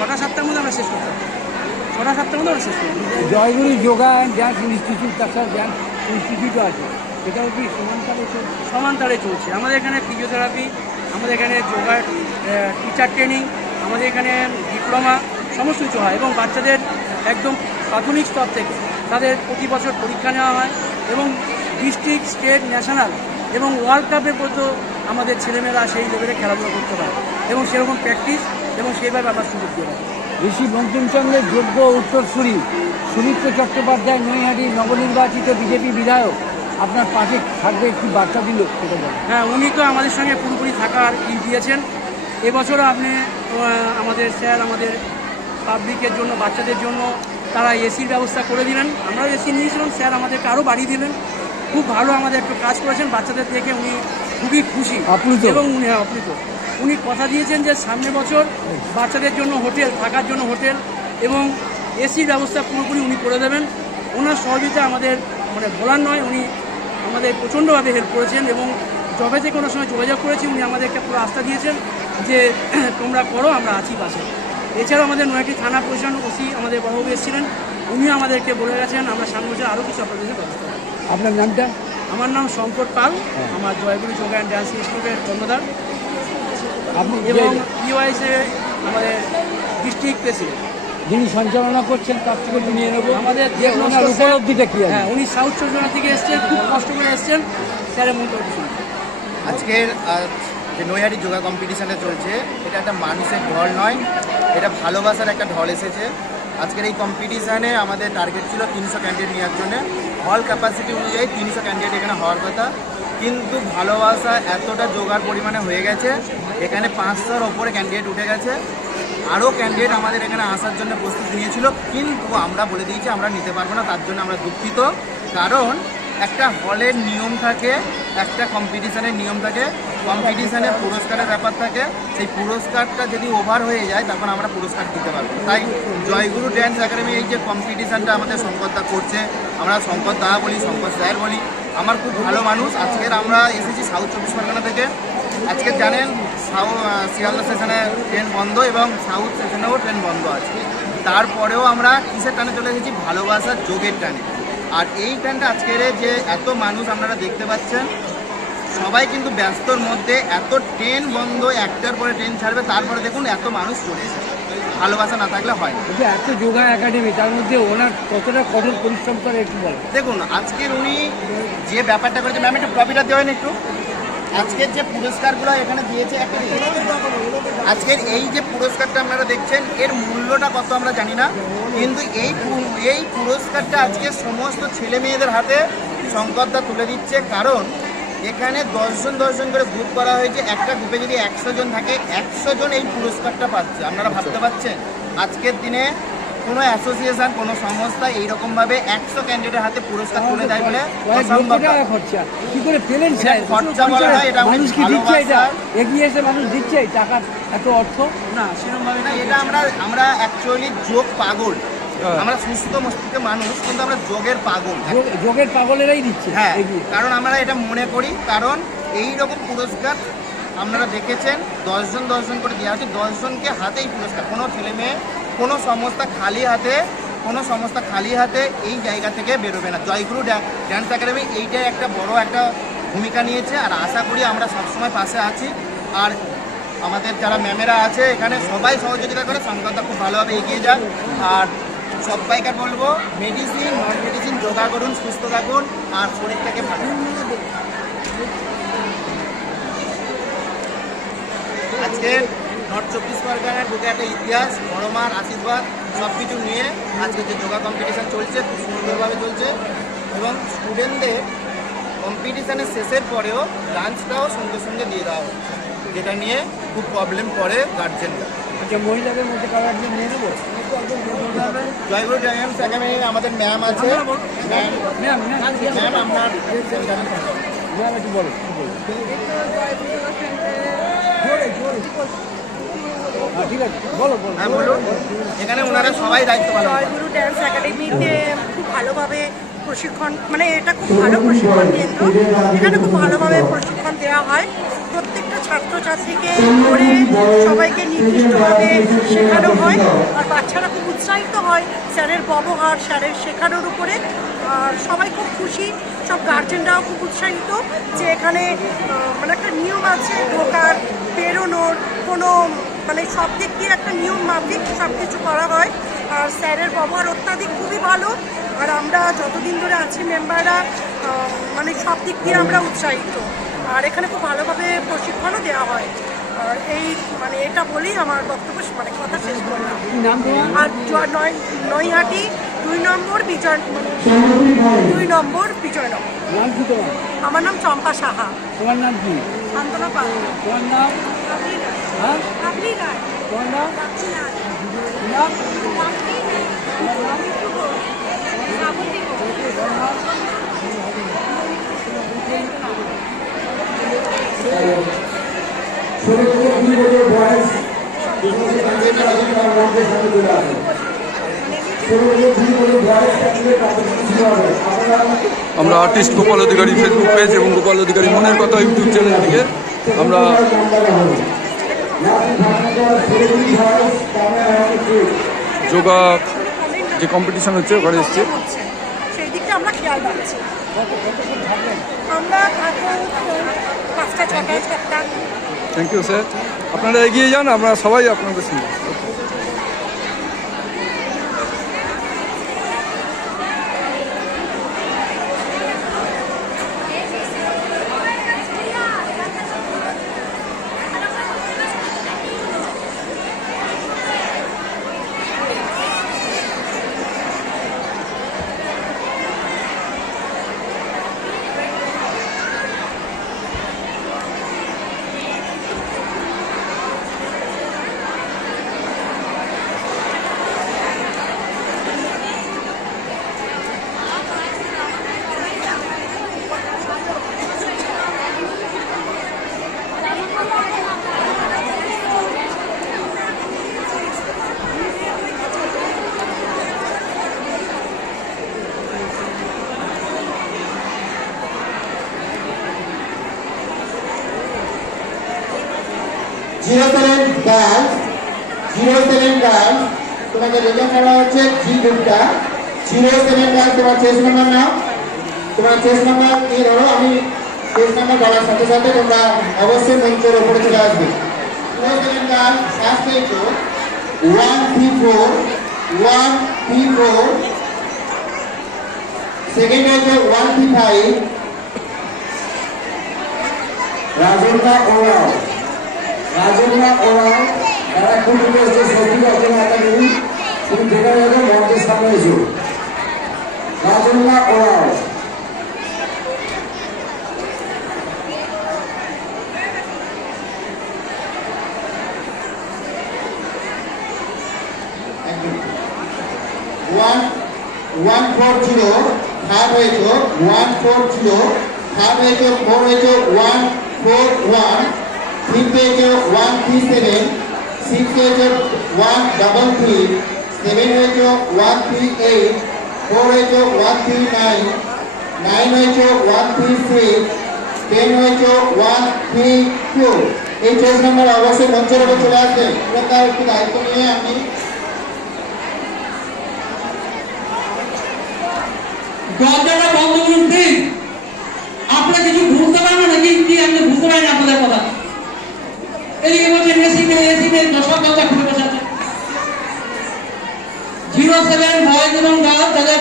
6টা 7টার মধ্যে আমরা শেষ করতাম, 6টা 7টার মধ্যে আমরা শেষ করতাম। জয়গুরু যোগা অ্যান্ড ডান্স ইনস্টিটিউট, তাছাড়া ডান্স ইনস্টিটিউটও আছে, এটাও কি সমানতালে চলছে? সমানতালে চলছে। আমাদের এখানে ফিজিওথেরাপি, আমাদের এখানে যোগার টিচার ট্রেনিং, আমাদের এখানে ডিপ্লোমা সমস্ত কিছু হয় এবং বাচ্চাদের একদম প্রাথমিক স্তর থেকে তাদের প্রতি বছর পরীক্ষা নেওয়া হয় এবং ডিস্ট্রিক্ট, স্টেট, ন্যাশনাল এবং ওয়ার্ল্ড কাপের পর্যন্ত আমাদের ছেলেমেয়েরা সেই লেভেলে খেলাধুলা করতে পারে এবং সেরকম প্র্যাকটিস এবং সেইভাবে আমরা সুযোগ দিয়ে পাই। ঋষি বঙ্কিমচন্দ্রের যোগ্য উত্তরসূরি সুমিত্র চট্টোপাধ্যায় নৈহাটি নবনির্বাচিত বিজেপি বিধায়ক আপনার পাশে থাকবে, একটি বার্তা দিল সেটা বলেন। হ্যাঁ, উনি তো আমাদের সঙ্গে পুরোপুরি থাকার দিয়েছেন। এবছরও আপনি আমাদের স্যার আমাদের পাবলিকের জন্য, বাচ্চাদের জন্য তারা এসির ব্যবস্থা করে দিলেন। আমরাও এসি নিয়েছিলাম, স্যার আমাদেরকে আরও বাড়িয়ে দিলেন। খুব ভালো আমাদের একটু কাজ করেছেন, বাচ্চাদের দেখে উনি খুবই খুশি এবং উনি আপ্লুত। উনি কথা দিয়েছেন যে সামনের বছর বাচ্চাদের জন্য হোটেল, থাকার জন্য হোটেল এবং এসির ব্যবস্থা পুরোপুরি উনি করে দেবেন। ওনার সহযোগিতা আমাদের মানে বলার নয়, উনি আমাদের প্রচণ্ডভাবে হেল্প করেছেন এবং যবে থেকে কোনো সময় যোগাযোগ করেছি উনি আমাদেরকে পুরো আস্থা দিয়েছেন যে তোমরা করো, আমরা আছি পাশে। এছাড়াও আমাদের নয়াটি থানা প্রশাসন ওসি আমাদের বড়বাবু এসেছিলেন, উনিও আমাদেরকে বলে গেছেন আমরা সামনে বছর আরও কিছু আপনাদের ব্যবস্থা করব। আপনার নামটা? আমার নাম শঙ্কর পাল, আমার জয়গুরু যোগা অ্যান্ড ডান্স ইনস্টিটিউটের কর্ণধার এবং ইউআইসে আমাদের ডিস্ট্রিক্ট প্রেসিডেন্ট। যিনি সঞ্চালনা করছেন তার থেকে নিয়ে নেবো আমাদের উপলব্ধিটা কি? হ্যাঁ, উনি সাউথ চব্বিশ থেকে এসছেন, খুব কষ্ট করে এসছেন, স্যারের মন্তব্য শুনুন। আজকের যে নৈহাটি যোগা কম্পিটিশানে চলছে, এটা একটা মানুষের ঢল নয়, এটা ভালোবাসার একটা ঢল এসেছে। আজকের এই কম্পিটিশানে আমাদের টার্গেট ছিল 300 ক্যান্ডিডেট নেওয়ার জন্য। হল ক্যাপাসিটি অনুযায়ী 300 ক্যান্ডিডেট এখানে হওয়ার কথা, কিন্তু ভালোবাসা এতটা যোগার পরিমাণে হয়ে গেছে, এখানে 500-র ওপরে ক্যান্ডিডেট উঠে গেছে। আরও ক্যান্ডিডেট আমাদের এখানে আসার জন্য প্রস্তুত নিয়েছিল, কিন্তু আমরা বলে দিয়েছি আমরা নিতে পারবো না। তার জন্য আমরা দুঃখিত, কারণ একটা হলের নিয়ম থাকে, একটা কম্পিটিশানের নিয়ম থাকে, কম্পিটিশানে পুরস্কারের ব্যাপার থাকে। সেই পুরস্কারটা যদি ওভার হয়ে যায় তখন আমরা পুরস্কার দিতে পারবো। তাই জয়গুরু ড্যান্স একাডেমি এই যে কম্পিটিশানটা আমাদের শঙ্করদা করছে, আমরা শঙ্কর দা বলি, শঙ্কর স্যার বলি, আমার খুব ভালো মানুষ। আজকের আমরা এসেছি সাউথ চব্বিশ পরগনা থেকে। আজকে জানেন শিয়ালদা স্টেশনে ট্রেন বন্ধ এবং সাউথ স্টেশনেও ট্রেন বন্ধ আছে, তারপরেও আমরা কিসের টানে চলে এসেছি? ভালোবাসার যোগের টানে। আর এই টানটা আজকের যে এত মানুষ আপনারা দেখতে পাচ্ছেন, সবাই কিন্তু ব্যস্তর মধ্যে, এত ট্রেন বন্ধ, একটার পরে ট্রেন ছাড়বে, তারপরে দেখুন এত মানুষ চলে এসেছে। ভালোবাসা না থাকলে হয় না। এত যোগা একাডেমি, তার মধ্যে ওনার কতটা কঠোর পরিশ্রম করে একটু বলেন। দেখুন আজকের উনি যে ব্যাপারটা করেছে, ম্যাম একটু টপিকটা দেওয়া হয় একটু। আজকের যে পুরস্কারগুলো এখানে দিয়েছে, একটা আজকের এই যে পুরস্কারটা আপনারা দেখছেন, এর মূল্যটা কত আমরা জানি না, কিন্তু এই পুরস্কারটা আজকে সমস্ত ছেলে মেয়েদের হাতে শঙ্করদা তুলে দিচ্ছে। কারণ এখানে 10 জন করে গ্রুপ করা হয়েছে, একটা গ্রুপে যদি 100 জন থাকে, 100 জন এই পুরস্কারটা পাচ্ছে। আপনারা ভাবতে পারছেন আজকের দিনে কোনো অ্যাসোসিয়েশন, কোনো সংস্থা এইরকমভাবে 100 ক্যান্ডিডেটের হাতে পুরস্কার তুলে দেয় বলে অসম্ভব। কি করে পেলেন? খরচা বলা হয়, এটা মানুষ কি দিচ্ছে? এটা এগিয়ে এসে মানুষ দিচ্ছে টাকা, এত অর্থ না সেরকমভাবে না। এটা আমরা অ্যাকচুয়ালি যোগ পাগল, আমরা সুস্থ মস্তিষ্কের মানুষ, কিন্তু আমরা যোগের পাগল। যোগের পাগলেরাই দিচ্ছে। হ্যাঁ, কারণ আমরা এটা মনে করি, কারণ এই রকম পুরস্কার আপনারা দেখেছেন 10 জন করে দেওয়া হচ্ছে, 10 জনকে হাতেই পুরস্কার। কোনো ছেলে মেয়ে, কোনো সংস্থা খালি হাতে এই জায়গা থেকে বেরোবে না। জয়গুরু ড্যান্স একাডেমি এইটাই একটা বড় একটা ভূমিকা নিয়েছে, আর আশা করি আমরা সবসময় পাশে আছি। আর আমাদের যারা ম্যামেরা আছে এখানে সবাই সহযোগিতা করে, শঙ্করদা খুব ভালোভাবে এগিয়ে যান। আর সবাইকে বলবো মেডিসিন নন মেডিসিন যোগা করুন, সুস্থ থাকুন আর শরীরটাকে ভালো রাখুন। আজকে নর্থ চব্বিশ পরগনার বুকে একটা ইতিহাস, বড়মার আশীর্বাদ সব কিছু নিয়ে আজকে যে যোগা কম্পিটিশান চলছে খুব সুন্দরভাবে চলছে এবং স্টুডেন্টদের কম্পিটিশানের শেষের পরেও লাঞ্চটাও সঙ্গে সঙ্গে দিয়ে দেওয়া হচ্ছে, যেটা নিয়ে খুব প্রবলেম করে গার্জেনরা। আচ্ছা, মহিলাদের মধ্যে কারো একজন নিয়ে নেবো? জয়গুরু ড্যান্স একাডেমি আমাদের ম্যাম আছে। ম্যাম আপনার একটু বলো। ঠিক আছে, বলো। হ্যাঁ বলুন। এখানে ওনারা সবাই দায়িত্ব পালন করেন। জয়গুরু ড্যান্স একাডেমিতে খুব ভালোভাবে প্রশিক্ষণ, মানে এটা খুব ভালো প্রশিক্ষণ কেন্দ্র, এখানে খুব ভালোভাবে প্রশিক্ষণ দেওয়া হয়। প্রত্যেকটা ছাত্রছাত্রীকে করে সবাইকে নির্দিষ্টভাবে শেখানো হয়, আর বাচ্চারা খুব উৎসাহিত হয় স্যারের ব্যবহার, স্যারের শেখানোর উপরে। আর সবাই খুব খুশি, সব গার্জেনরাও খুব উৎসাহিত যে এখানে মানে একটা নিয়ম আছে ঢোকার, বেরোনোর, কোনো মানে সব দিক দিয়ে একটা নিয়ম মাফিক সব কিছু করা হয়। আর স্যারের ব্যবহার অত্যাধিক খুবই ভালো। আর আমরা যতদিন ধরে আছি মেম্বাররা মানে সব দিক দিয়ে আমরা উৎসাহিত। আর এখানে খুব ভালোভাবে প্রশিক্ষণও দেওয়া হয়। আর এই মানে এটা বলেই আমার বক্তব্য মানে কথা শেষ করলাম। আর নৈহাটি 2 নম্বর বিজয়নগর। নাম কি তোমার? আমার নাম চম্পা সাহা। তোমার নাম কি? শান্তনা পাল। তোমার নাম? হ্যাঁ, আপনি রায়। তোমার নাম? নাম? আমরা artist Gopal Adhikari Facebook page এবং গোপাল অধিকারী মনের কথা ইউটিউব চ্যানেল থেকে আমরা যোগা যে কম্পিটিশন হচ্ছে ওখানে এসেছি। সেই দিকটা আমরা খেয়াল রাখছি। আমরা থাকবো 5টা 6টায় 7টা। থ্যাংক ইউ স্যার, আপনারা এগিয়ে যান, আমরা সবাই আপনাদের সঙ্গে। তোমাকে রেজাল্ট করা হচ্ছে জি গ্রুপটা। 07 গার্লস তোমার চেস নাম্বার নাও, তোমার চেস নাম্বার নিয়ে ধরো। আমি চেস নাম্বার বলার সাথে সাথে তোমরা অবশ্যই মঞ্চের ওপরে চলে আসবে। 07 গার্লস ফার্স্ট হয়েছে 134 134, সেকেন্ড হয়েছে 135 রাজন্না ওরাও। তারা খুব এসছে সত্যি অর্জন একাডেমি, তুমি যেখানে যাবে মঞ্চের সামনে এসো। রাজন্না ওরাও। One 140 থার্ড হয়েছে 140, থার্ড হয়েছে 4 হয়েছে 141, ফিফথ হয়েছে 137, সিক্স হয়েছে 133, সেভেন হয়েছে 138, 4 হয়েছে 139, 9 হয়েছে 136, 10 হয়েছে 132। এই 6 নম্বর অবশ্যই মঞ্চের উপর চলে আসবে। তার একটু দায়িত্ব নিয়ে আমি দরজাটা বন্ধ করুন প্লিজ। আপনারা কিছু বুঝতে পারবেন নাকি? কি আমি বুঝতে পারি না আপনাদের কথা। এদিকে বলছেন এসি সব দরজা খুলে বসে আছে। 07 বয়েজ এবং গার্লস যাদের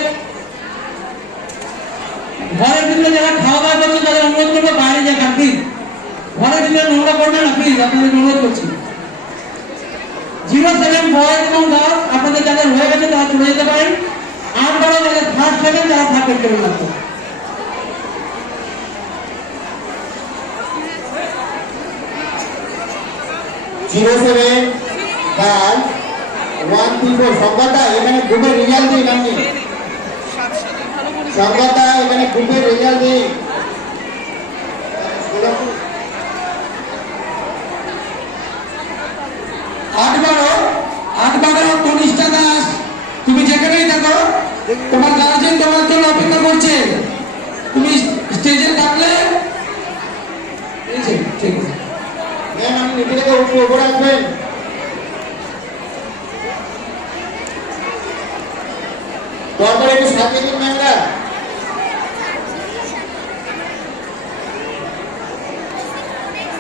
ঘরের ভিতরে যারা খাওয়া দাওয়া করছে তাদের অনুরোধ করবো বাইরে যা খান প্লিজ। ঘরের ভিতরে নোংরা করবেন না প্লিজ, আপনাদের অনুরোধ করছি। 07 বয়েজ এবং গার্লস আপনাদের যাদের হয়ে গেছে তারা চলে যেতে পারেন। আর বড় যাদের ফার্স্ট সেকেন্ড তারা থাকবে কেউ না। 07 গার্লস 134। সংবাদটা এখানে গ্রুপের রেজাল্ট দিন। আপনি সংবাদটা এখানে গ্রুপের রেজাল্ট দিন। 8-12 কনিষ্ঠা দাস, তুমি যেখানেই থাকো তোমার গার্জেন তোমার জন্য অপেক্ষা করছে। তুমি স্টেজে থাকলে ঠিক আছে। একটু উপরে আসবেন। দরকার একটু সাথে দিন ম্যামরা।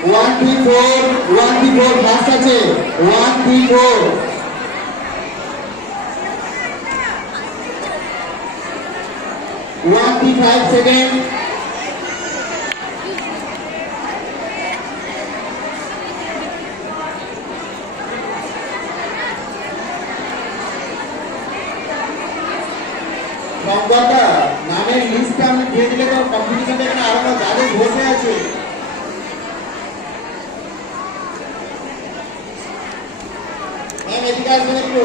ওয়ান থ্রি ফোর ফার্স্ট আছে 134 135 সেকেন্ড সংবাদটা নামের লিস্টটা আমি দিয়ে দিলে তো কম্পিটিশনটা এখানে আরো যাদের বসে আছে ম্যাম এদিকে আসবেন একটু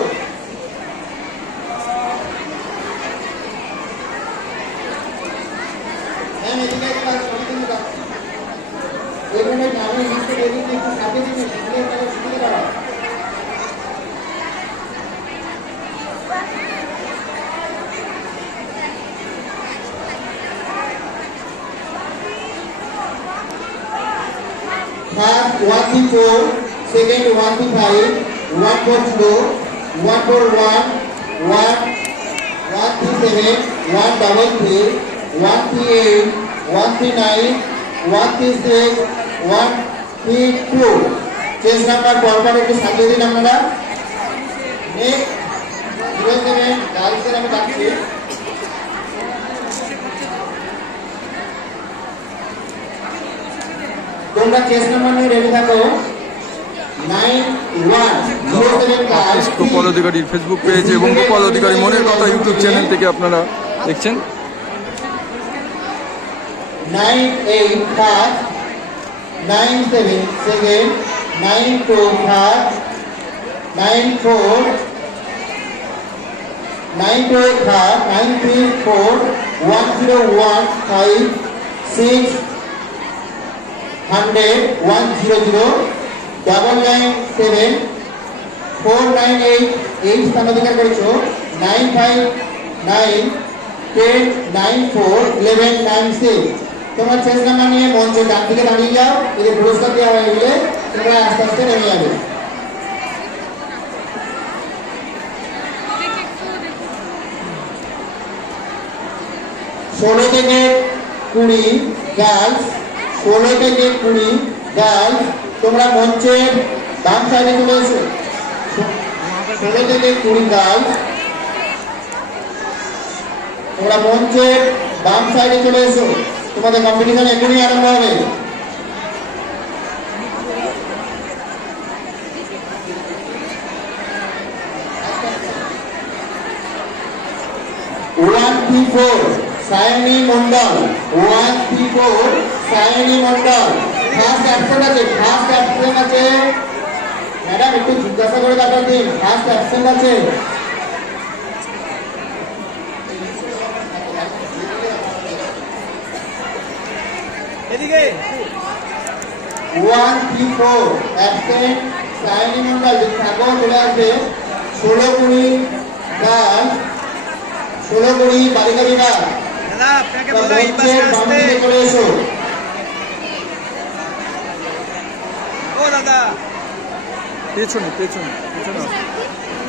ম্যাম এদিকে একটু আসবেন এখানে নামের লিস্টটা দিয়ে দিন একটু সাথে দিন তাহলে আপনারা সুবিধা হবে First 134, second 135, 140, 141, 137, 133, 138, 139, 136, 132. Chase number পরপর একটু সাজিয়ে দিন আপনারা। Next 07 গার্লসের আমি ডাকছি। তোমরা চেস নাম্বার নিয়ে রেডি থাকো 9107 আকাশ গোপাল অধিকারীর ফেসবুক পেজ এবং গোপাল অধিকারী মনের কথা ইউটিউব চ্যানেল থেকে আপনারা দেখছেন। 98 first 97 second 92 third 94 98 third 93 fourth 101 5 6 100 100 997 498 8 স্থান অধিকার করেছো 959 10 94 11 96 তোমার চেস নাম্বার নিয়ে মঞ্চে ডান দিকে দাঁড়িয়ে যাও এদের পুরস্কার দেওয়া হয়ে গেলে তোমরা আস্তে আস্তে নেমে যাবে ষোলো থেকে 20 গার্লস 16 থেকে 20 গার্লস তোমরা মঞ্চের বাম সাইডে চলে এসো 16 থেকে 20 গার্লস তোমরা মঞ্চের বাম সাইডে চলে এসো তোমাদের কম্পিটিশন এখনই আরম্ভ হবে সায়নী মন্ডল 134 সায়নী মন্ডল ফার্স্ট অ্যাবসেন্ট আছে ম্যাডাম একটু জিজ্ঞাসা করে তারপর দিন ফার্স্ট অ্যাবসেন্ট আছে এদিকে 134 অ্যাবসেন্ট সায়নী মন্ডল থাকো চলে আসবে 16-20 গার্লস 16-20 বালিকা বিভাগ দাদা আপনাকে বলা এই পাশে আসতে চলে এসো ও দাদা পেছনে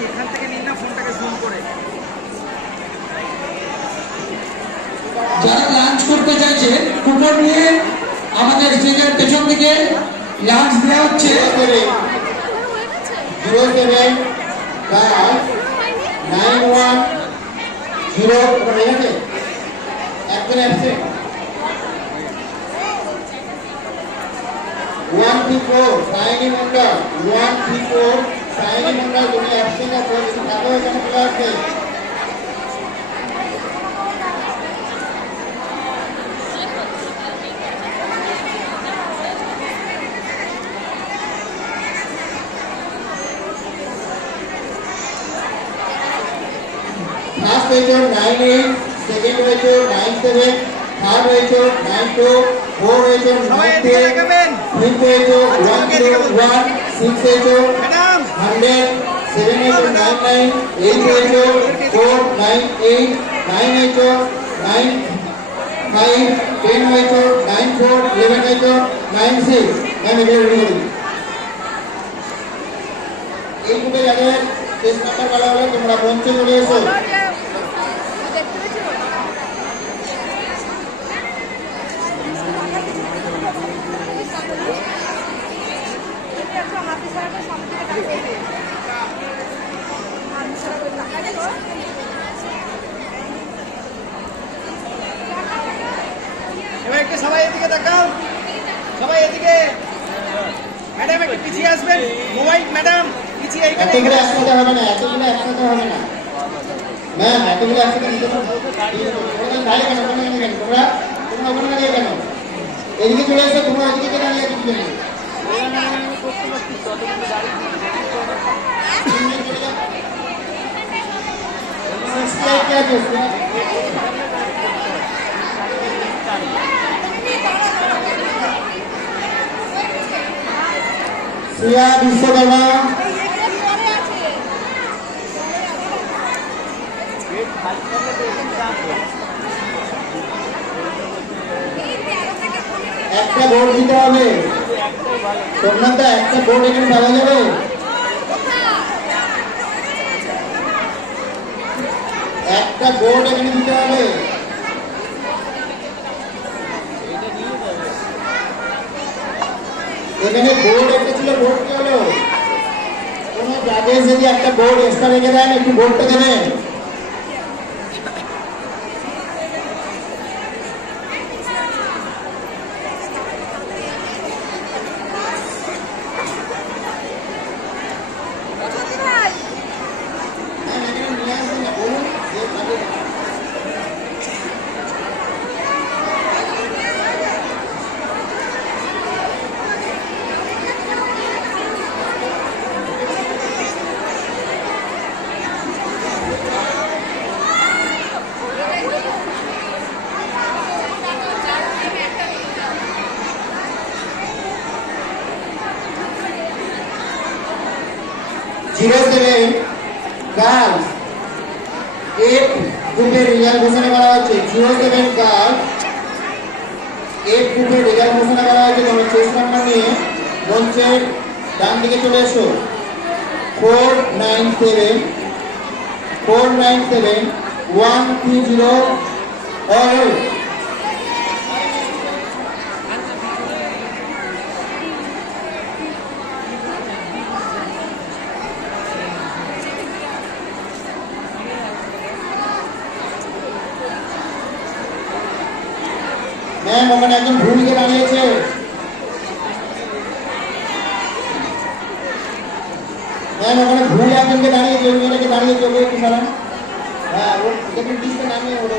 এখান থেকে নিন না ফোনটাকে জুম করে যারা লাঞ্চ করতে চাইছে কুপন নিয়ে আমাদের স্টেজের পেছন দিকে লাঞ্চ দেওয়া হচ্ছে 07 গার্লস 91 0 হয়ে গেছে একজন অ্যাবসেন্ট 134 সায়নী মন্ডল 134 সায়নী মন্ডল তুমি অ্যাবসেন্ট আছো যদি থাকো এখানে চলে আসবে ফার্স্ট হয়েছে 98 সেকেন্ড হয়েছে 97 থার্ড হয়েছে 92 ফোর হয়েছে 90 ফিফথ হয়েছে 101 সিক্স হয়েছে 100 সেভেন হয়েছে 99 এইট হয়েছে 498 নাইন হয়েছে 95 10 হয়েছে 94 11 হয়েছে 96 আমি এটা রেডি করি গ্রুপে যাদের টেস্ট নাম্বার বলা হলো তোমরা মঞ্চে চলে এসো। এবার একটু সবাই এদিকে তাকাও, সবাই এদিকে। ম্যাডাম একটু পিছিয়ে আসবেন, মোবাইল ম্যাডাম পিছিয়ে এইখানে। এতগুলো একসাথে হবে না, এতগুলো একসাথে হবে না ম্যাম, এতগুলো একসাথে নিতে পারবো দাঁড়িয়ে কেন, ওখানে কেন তোমরা তোমরা ওখানে দাঁড়িয়ে কেন? এদিকে চলে এসো, তোমরা এদিকে দাঁড়িয়ে কিছু জন্য শ্রিয়া বিশ্বকর্মা, একটা বোর্ড দিতে হবে। সোমনাথ দা, একটা বোর্ড এখানে পাওয়া যাবে? একটা বোর্ড এখানে দিতে হবে। এখানে বোর্ড একটা ছিল, বোর্ড কি হলো? কোন জাজেস যদি একটা বোর্ড এক্সট্রা রেখে দেন, একটু বোর্ডটা দেবেন। গার্লস এক গ্রুপের রেজাল্ট ঘোষণা করা হচ্ছে। 07 গার্লস এক গ্রুপের রেজাল্ট ঘোষণা করা হচ্ছে। তোমরা চেস নাম্বার নিয়ে মঞ্চের ডান দিকে চলে এসো। 497 120 all। ম্যাম ওখানে একজন ভুল লিখে দাঁড়িয়েছে। ম্যাম ওখানে ভুল একজনকে দাঁড়িয়েছে, ওই মেয়েটাকে দাঁড়িয়েছে, ওকে একটু সরান। হ্যাঁ ও দেখুন লিস্টে নামিয়ে ওটা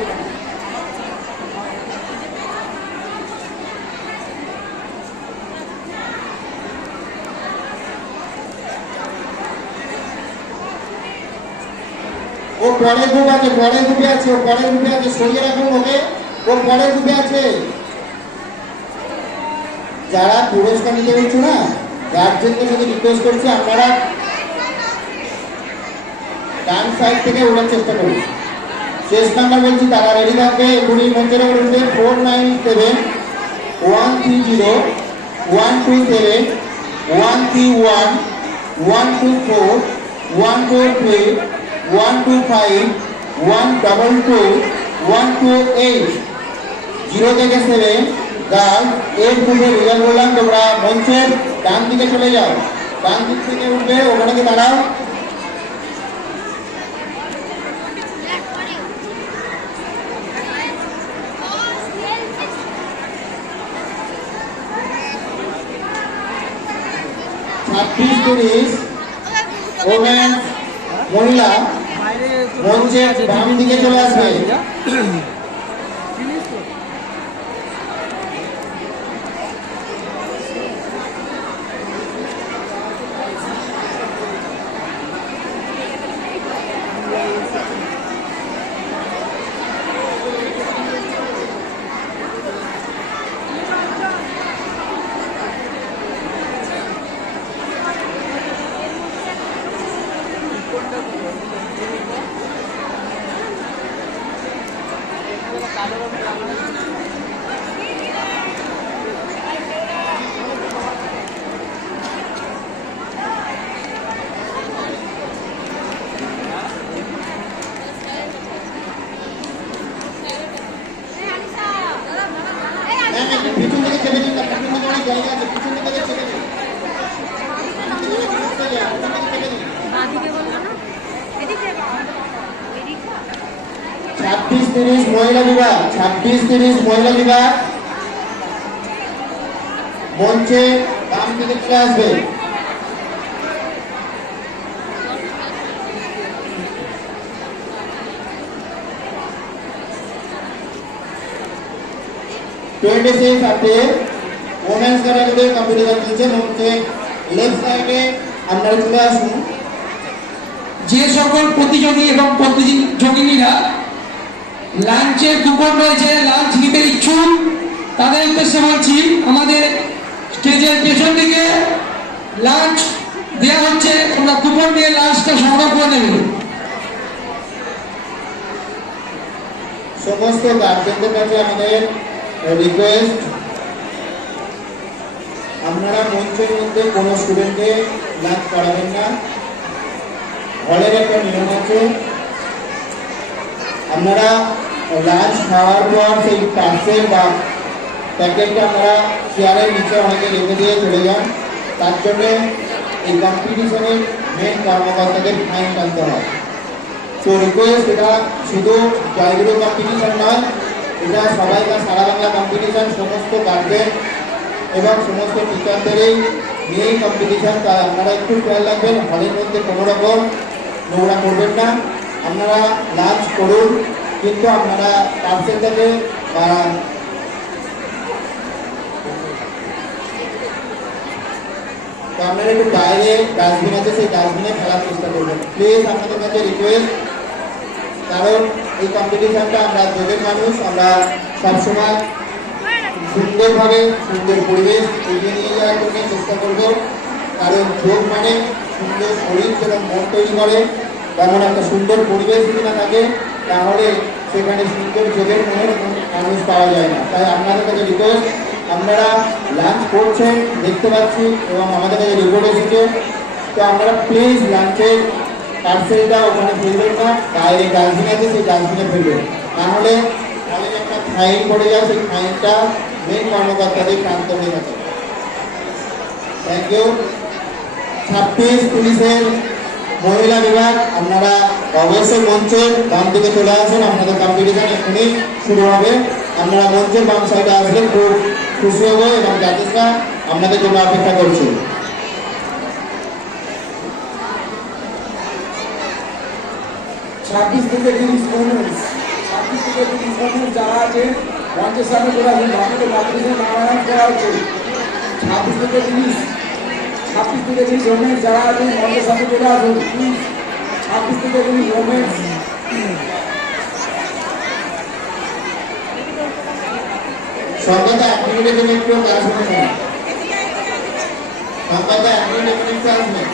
ও পরের গ্রুপ আছে, পরের গ্রুপে আছে, ও পরের গ্রুপে আছে, সরিয়ে রাখুন ওকে, ও পরের গ্রুপে আছে। যারা পুরস্কার নিতে হচ্ছে না, গার্জেনদের সাথে রিকোয়েস্ট করছি আপনারা ডান সাইড থেকে ওঠার চেষ্টা করুন। শেষ নাম্বার বলছি, তারা রেডি থাকবে। এখনই মঞ্চের উপর উঠবে। 497 130 127 131 124 143 125 122 128 0 থেকে 7 গার্লস এর গ্রুপে রেজাল্ট বললাম। তোমরা মঞ্চের ডান দিকে চলে যাও, ডান দিক থেকে উঠবে, ওখানে গিয়ে দাঁড়াও। ওমেন মহিলা মঞ্চের বাম দিকে চলে আসবে। 26-30 মহিলা বিভাগ, 26-30 মহিলা বিভাগ মঞ্চে বাম দিকে চলে আসবে। ওমেন্স ক্যাটাগরি কম্পিটিশন চলছে, মঞ্চে লেফট সাইডে আপনারা চলে আসুন। যে সকল প্রতিযোগী এবং প্রতিযোগিনীরা লাঞ্চের কুপন রয়েছে, লাঞ্চ নিতে ইচ্ছুক, তাদের উদ্দেশ্যে বলছি আমাদের স্টেজের পেছন দিকে লাঞ্চ দেওয়া হচ্ছে, তোমরা কুপন দিয়ে লাঞ্চটা সংগ্রহ করে নেবে। সমস্ত গার্জেনদের কাছে আমাদের রিকোয়েস্ট, আপনারা মঞ্চের মধ্যে কোনো স্টুডেন্টকে লাঞ্চ করাবেন না। হলের একটা নিয়ম আছে, আপনারা লাঞ্চ খাওয়ার পর সেই পার্সেল বা প্যাকেটটা আপনারা চেয়ারের নিচে অনেকে রেখে দিয়ে চলে যান। তার জন্য এই কম্পিটিশনের মেন কর্মকর্তাদের ফাইন টানতে হয়। তো রিকোয়েস্ট, এটা শুধু জয়গুরু কম্পিটিশন নয়, এটা সবাইকার সারা বাংলা কম্পিটিশন, সমস্ত গার্জেন এবং সমস্ত টিচারদেরই নিয়েই কম্পিটিশন। তাই আপনারা একটু খেয়াল রাখবেন, হলের মধ্যে কোনো রকম নোংরা করবেন না। আপনারা লাঞ্চ করুন, কিন্তু আপনারা পার্সেলটাকে বা তো আপনারা একটু বাইরে ডাস্টবিন আছে, সেই ডাস্টবিনে ফেলার চেষ্টা করবেন প্লিজ, আপনাদের কাছে রিকোয়েস্ট। কারণ এই কম্পিটিশনটা আমরা যোগের মানুষ, আমরা সবসময় সুন্দরভাবে সুন্দর পরিবেশ এগিয়ে নিয়ে যাওয়ার জন্য চেষ্টা করব। কারণ যোগ মানে সুন্দর শরীর এবং মন তৈরি করে, তেমন একটা সুন্দর পরিবেশ যদি না থাকে তাহলে সেখানে সুন্দর যোগের মনের মানুষ পাওয়া যায় না। তাই আপনাদের কাছে রিকোয়েস্ট, আপনারা লাঞ্চ করছেন দেখতে পাচ্ছি এবং আমাদের কাছে রিপোর্ট এসেছে, তো আপনারা প্লিজ লাঞ্চের পার্সেলটা ওখানে ফেলবেন না, বাইরে ডাস্টবিন আছে সেই ডাস্টবিনে ফেলবেন, তাহলে অনেক একটা ফাইন পড়ে যায়, সেই ফাইনটা মেন কর্মকর্তাদের প্রান্ত হয়ে থাকে। Thank you. 26-30 মহিলা বিভাগ, আপনারা অবশ্যই মঞ্চের বাম দিকে চলে আসুন, আপনাদের কম্পিটিশন এখনই শুরু হবে। আপনারা মঞ্চের বাম সাইডে আসলে খুব খুশি হব এবং জাজেসরা আপনাদের জন্য অপেক্ষা করছে। 26 থেকে 30 ওমেন্স, 26 থেকে 30 ওমেন্স যারা আছে মঞ্চের সামনে চলে আসুন, আপনাদের কম্পিটিশন নামায়ন করা হচ্ছে। 26 থেকে 30 ওমেন্স যারা আছে মঞ্চের সামনে চলে আসুন প্লিজ। 26 থেকে 30 ওমেন্স। সংবাদটা 1 মিনিটের জন্য একটু আসবেন না, সংবাদটা 1 মিনিটের জন্য একটু আসবেন।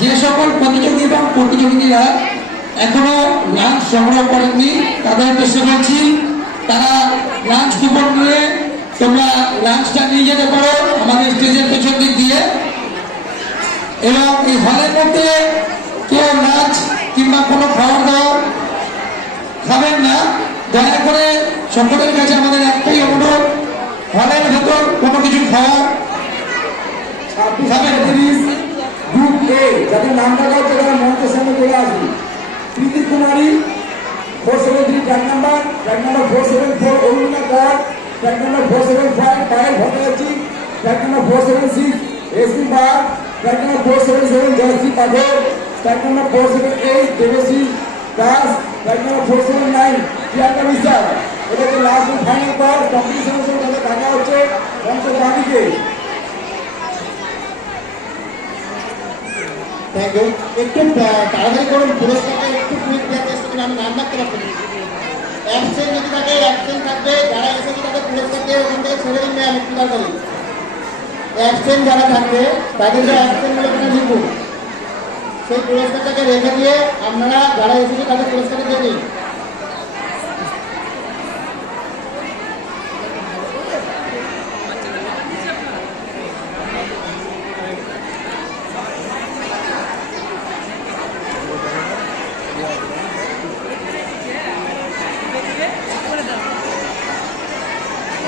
যে সকল প্রতিযোগী এবং প্রতিযোগিনীরা এখনো লাঞ্চ সংগ্রহ করেননি তাদের উদ্দেশ্যে বলছি, তারা লাঞ্চ কুপন নিয়ে তোমরা লাঞ্চটা নিয়ে যেতে পারো আমাদের স্টেজের পেছন দিক দিয়ে। এবং এই হলের মধ্যে কেউ লাঞ্চ কিংবা কোনো খাবার দাবার খাবেন না, দয়া করে সকলের কাছে আমাদের একটাই অনুরোধ, হলের ভেতর কোনো কিছু খাওয়ার 26 থেকে 30 গ্রুপ এ যাদের নাম ডাকা হচ্ছে তারা মঞ্চের সামনে চলে আসুন। Priti Kumari 473 track number 474 Aruna Kar, track number 475 Payel Bhattacharya, track number 476 SP Bar, track number 477 Jayashree Pathak, track number 478 Debashree Das, track number 479 Priyanka Biswas. এটা হচ্ছে লাস্ট ফাইনাল পাস। কম্পিটিশনের সঙ্গে তাদের ডাকা হচ্ছে মঞ্চের বাদিকে। Thank you. একটু তাড়াতাড়ি করুন, পুরস্কারটা একটু কুইক দেওয়ার চেষ্টা করুন, আমি নাম রাখতে পারছি না। অ্যাবসেন্ট যদি থাকে অ্যাবসেন্ট থাকবে, যারা এসেছে তাদের পুরস্কার দিয়ে ওখান থেকে ছেড়ে দিন, আমি একটু তাড়াতাড়ি। অ্যাবসেন্ট যারা থাকবে তাদেরকে অ্যাবসেন্ট বলে কিনা লিখুন। সেই পুরস্কারটাকে রেখে দিয়ে আপনারা যারা এসেছে তাদের পুরস্কার দিয়ে দিন।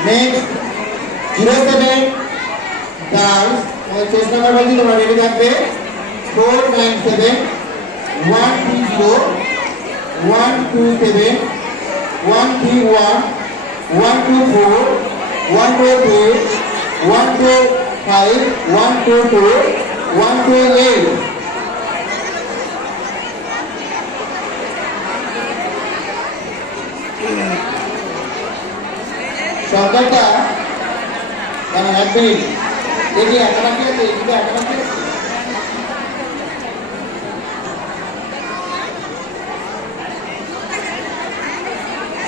নেক্সট 07 গার্লস চেষ্টা নাম্বার বলছি তোমরা রেডি থাকবে 497 130 127 131 124 128 125 122 128 সংখ্যাটা মানে 1 মিনিট দেখি একটা কি আছে এটা একটা কি আছে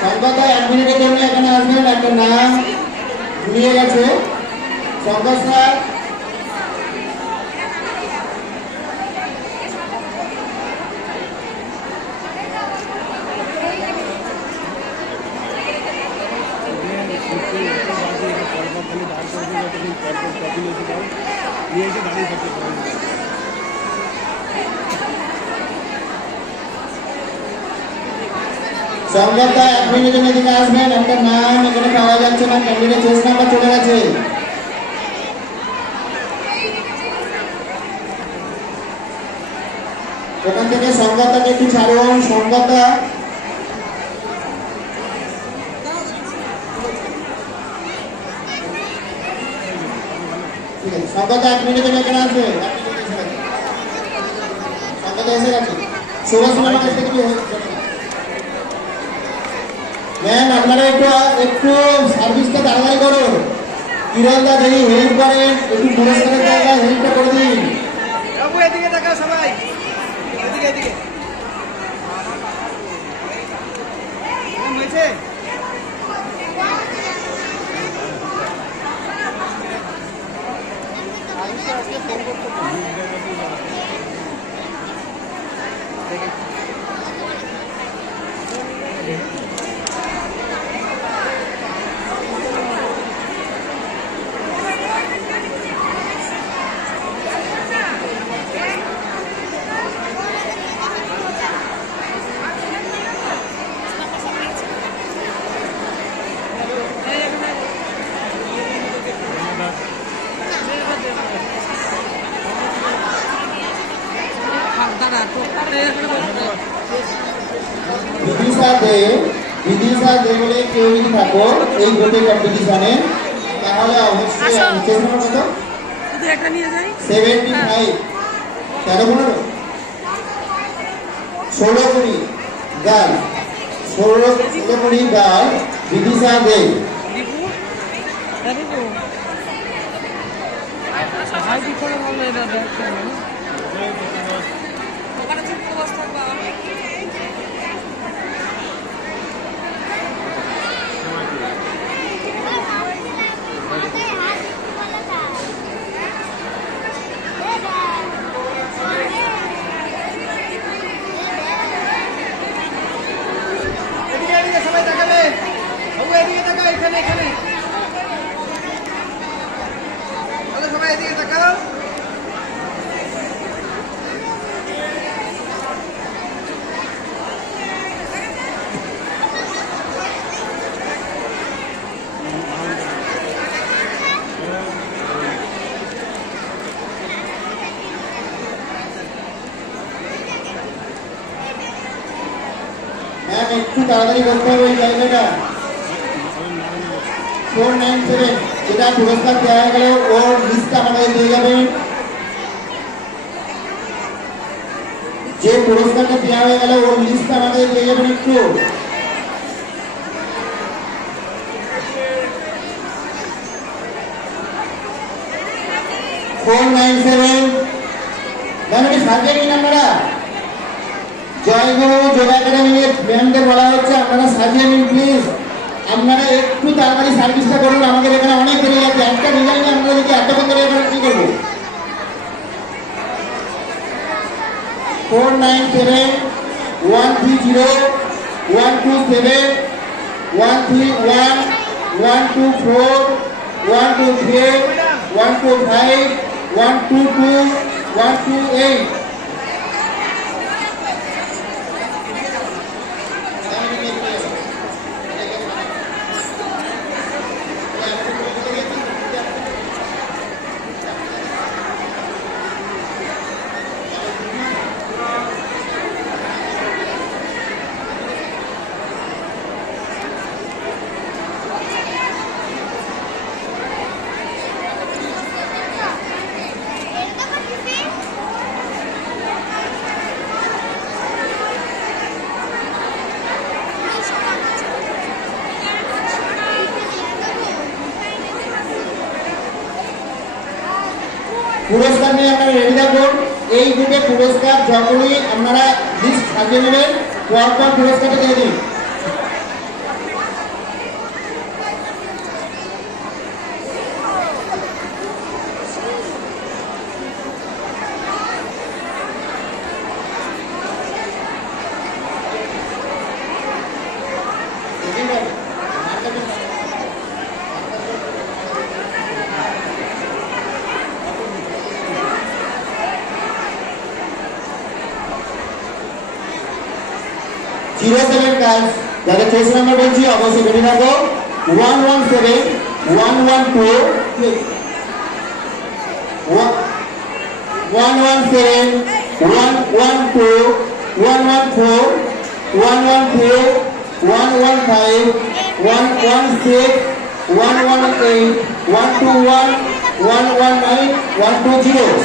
সংখ্যাটা 1 মিনিটের জন্য এখানে আসবেন একটা নাম ভুলিয়ে গেছে সংখ্যা স্যার সংখ্যাটা 1 মিনিটের এদিকে আসবেন একটা নাম এখানে পাওয়া যাচ্ছে না ক্যান্ডিডেট চেস নাম্বার চলে গেছে ওখান থেকে সংখ্যাটাকে একটু ছাড়ুন সংখ্যাটা ঠিক আছে সংখ্যাটা 1 মিনিটের এখানে আসবে সংখ্যাটা এসে গেছে সুভাষ আমার কাছ থেকে ম্যাম আপনারা একটু সার্ভিসটা তাড়াতাড়ি করুন কিরণদা যদি হেল্প করেন একটু পুরস্কারের জায়গায় হেল্পটা করে দিন বাবু এদিকে তাকাও সবাই এদিকে এদিকে হয়েছে বিদিশা দে বলে কেউ যদি থাকো এই গোটে কম্পিটিশনে তাহলে অবশ্যই চেষ্টা করো কত শুধু একটা নিয়ে যাই 75 13 15 16 20 গার্ল 16 20 গার্ল বিদিশা দে দীপু দীপু হাই কি করে বললে এটা দেখছেন ওখানে চুপ করে থাকবা এদিকে এদিকে সবাই তাকাবে বাবু এদিকে তাকাও এখানে এখানে তাহলে সবাই এদিকে তাকাও ম্যাম একটু তাড়াতাড়ি করতে হবে এই জায়গাটা 497 যেটা পুরস্কার দেওয়া হয়ে গেল ওর লিস্ট আমাদের দিয়ে যাবেন যে পুরস্কারটা দেওয়া হয়ে গেল ওর লিস্ট আমাদের দিয়ে যাবেন একটু 497 মানে সার্ভে নিন আপনারা জয়গুরু যোগা একাডেমির ম্যামদের বলা হচ্ছে আপনারা সাজিয়ে নিন প্লিজ আপনারা একটু তাড়াতাড়ি সার্ভিসটা করুন আমাদের এখানে অনেক দেরি আছে একটা ডিজাইনে আমরা যদি এতক্ষণ ধরে এখানে কি করবো 497 130 127 131 124 123 125 122 128 পুরস্কার নিয়ে আপনারা রেডি থাকুন। এই গ্রুপে পুরস্কার যখনই আপনারা লিস্ট সাজিয়ে নেবেন পরপর পুরস্কারটা দিয়ে দিন। জিরো সেভেন কাজ যাদের কেস নাম্বার বলছি অবশ্যই রেডি থাকো। 117 112 117 112 114 113 115 116 118 121 119 120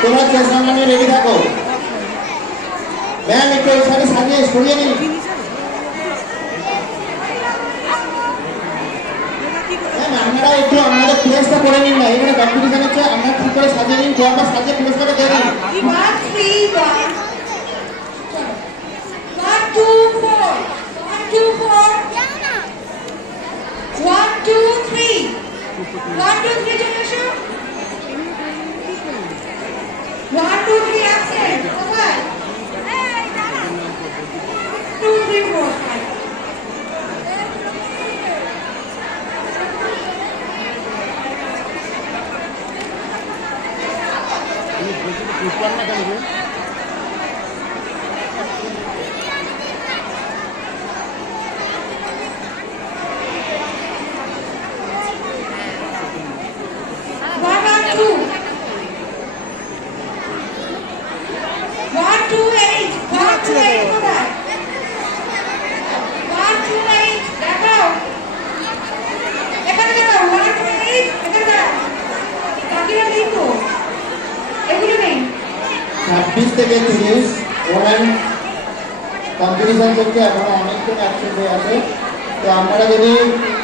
তোমরা কেস নাম্বার নিয়ে রেডি থাকো। ম্যাম একটু ওই সাথে সাজিয়ে সরিয়ে নিন। ম্যাম আপনারা একটু আপনাদের প্লেসটা করে নিন না, এখানে কম্পিটিশন হচ্ছে, আপনারা ঠিক করে সাজিয়ে নিন, পরপর সাজিয়ে প্লেসটা দিয়ে দিন। 1 3 1 1 2 4 1 2 4 1 2 3 1 2 3 চলে এসো 1 2 3 অ্যাবসেন্ট কোথায় 2 3 4 5 ছাব্বিশ থেকে 30 ওমেন কম্পিটিশন করতে এখনো অনেকক্ষণ অ্যাকশন হয়ে আছে। তো আপনারা যদি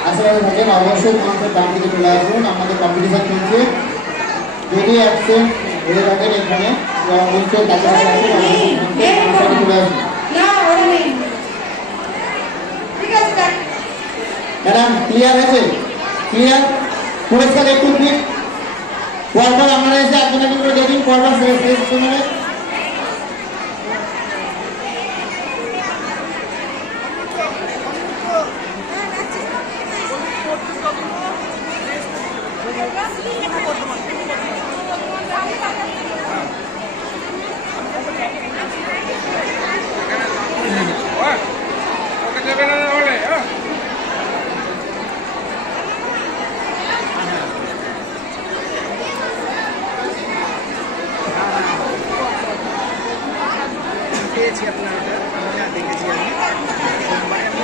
আশেপাশে থাকেন অবশ্যই মানুষের ডান দিকে চলে আসুন, আমাদের কম্পিটিশন চলছে। যদি অ্যাবসেন্ট হয়ে থাকেন এখানে অবশ্যই কাছাকাছি আসুন, অবশ্যই চলে আসুন। ম্যাডাম ক্লিয়ার হয়েছে? ক্লিয়ার? পুরস্কার একটু প্লিজ পরপর আপনারা এসে একজন একজন করে দেখুন, পরপর শেষ সময় পেয়েছি আপনার এটা দেখেছি আমি সোমবারে আমি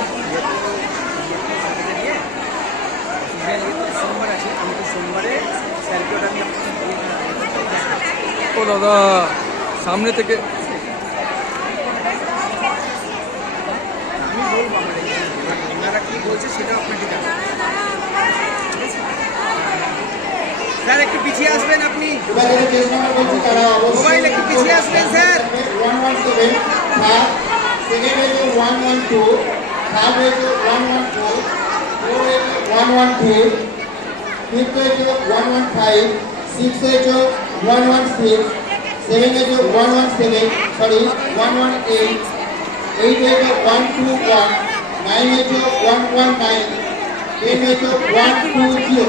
সোমবার আছে, আমি তো সোমবারে স্যারকে ওটা আমি ও দাদা সামনে থেকে আমি বলবো আমার ওনারা কী বলছে সেটাও আপনাকে জানাবো। স্যার একটু পিছিয়ে আসবেন আপনি, মোবাইল একটু পিছিয়ে আসবেন স্যার। 117 থার্ড, সেকেন্ড হয়েছে 112, থার্ড হয়েছে 114, ফোর্থ হয়েছে 113, ফিফথ হয়েছে 115, সিক্স হয়েছে 116, 7 হয়েছে 117, সরি 118, 8 হয়েছে 121, 9 হয়েছে 119, 10 হয়েছে 120।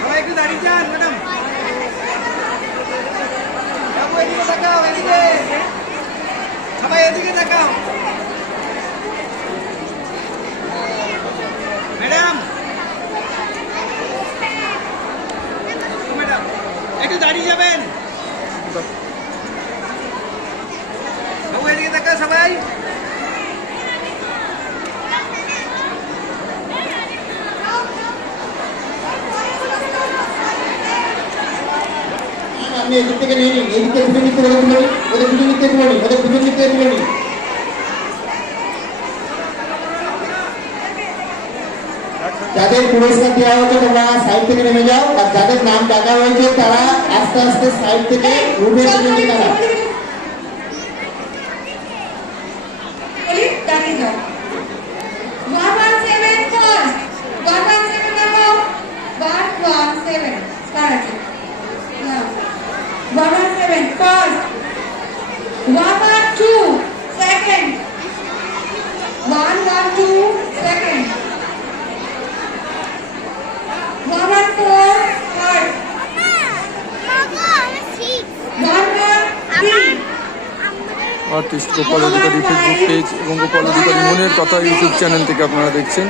সবাই একটু দাঁড়িয়ে যান ম্যাডাম। বাবু এদিকে তাকাও, এদিকে সবাই এদিকে তাকাও। ম্যাডাম ম্যাডাম একটু দাঁড়িয়ে যাবেন। বাবু এদিকে তাকাও সবাই। আপনি এদিক থেকে নিয়ে নিন, এদিকে খুঁজে নিতে বলে, ওদের খুঁজে নিতে বলি, ওদের খুঁজে নিতে বলি। যাদের পুরস্কার দেওয়া হয়েছে তোমরা সাইড থেকে নেমে যাও, আর যাদের নাম ডাকা হয়েছে তারা আস্তে আস্তে সাইড থেকে রুমে চলে যাও। দাঁড়িয়ে যাও 117 ফার্স্ট 117 নামো 117 correct 117 first 112 second 112 second 114 third 113 artist Gopal Adhikari Facebook page এবং গোপাল অধিকারী মনের কথা ইউটিউব চ্যানেল থেকে আপনারা দেখছেন।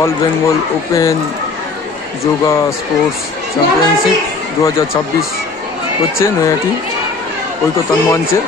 All Bengal open yoga sports championship 2026 হচ্ছে নৈহাটি ঐকতান মঞ্চে।